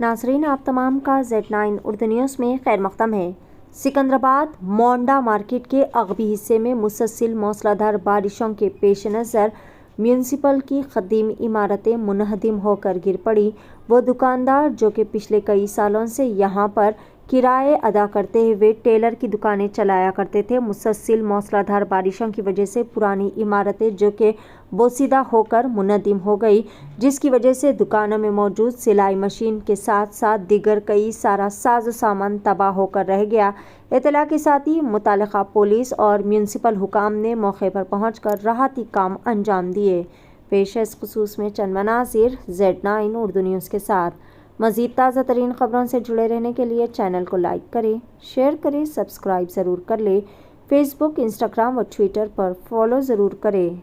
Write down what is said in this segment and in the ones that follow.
नाज़रीन, आप तमाम का Z9 उर्दू न्यूज़ में खैर मक़दम है। सिकंदराबाद मोंडा मार्केट के अगबी हिस्से में मुसलसल मौसलाधार बारिशों के पेश नज़र म्यूनसिपल की क़दीम इमारतें मुनहदिम होकर गिर पड़ी। वो दुकानदार जो कि पिछले कई सालों से यहाँ पर किराए अदा करते हुए टेलर की दुकानें चलाया करते थे, मुसलसल मौसलाधार बारिशों की वजह से पुरानी इमारतें जो कि बोसीदा होकर मुनहदिम हो गई, जिसकी वजह से दुकानों में मौजूद सिलाई मशीन के साथ साथ दीगर कई सारा साजो सामान तबाह होकर रह गया। इत्तला के साथ ही मुतालिका पुलिस और म्यूनसिपल हुकाम ने मौके पर पहुंचकर राहती काम अंजाम दिए। पेश है इस खुसूस में चंद मनाज़िर Z9 उर्दू न्यूज़ के साथ। मज़ीद ताज़ा तरीन ख़बरों से जुड़े रहने के लिए चैनल को लाइक करें, शेयर करें, सब्सक्राइब ज़रूर कर लें। फेसबुक, इंस्टाग्राम और ट्विटर पर फॉलो ज़रूर करें।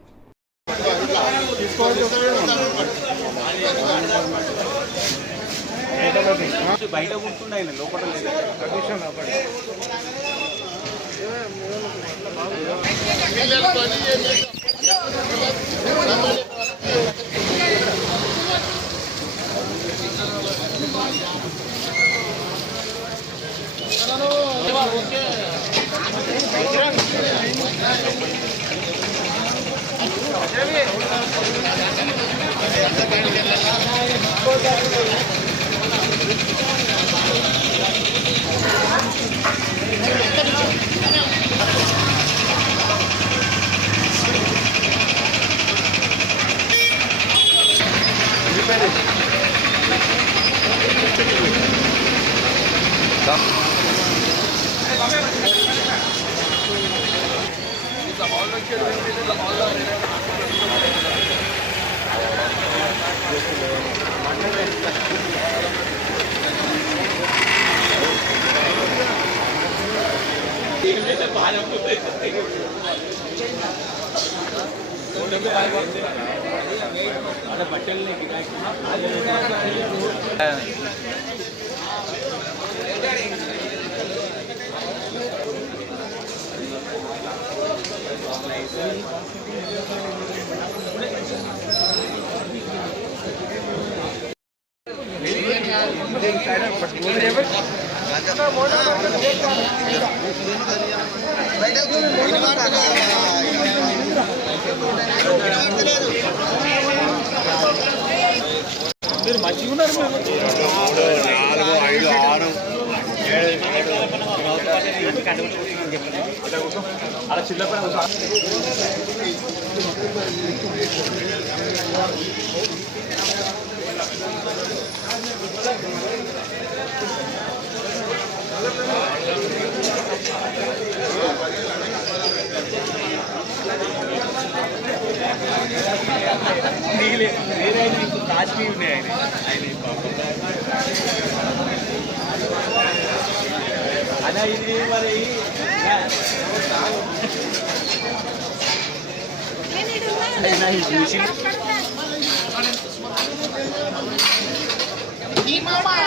Di mama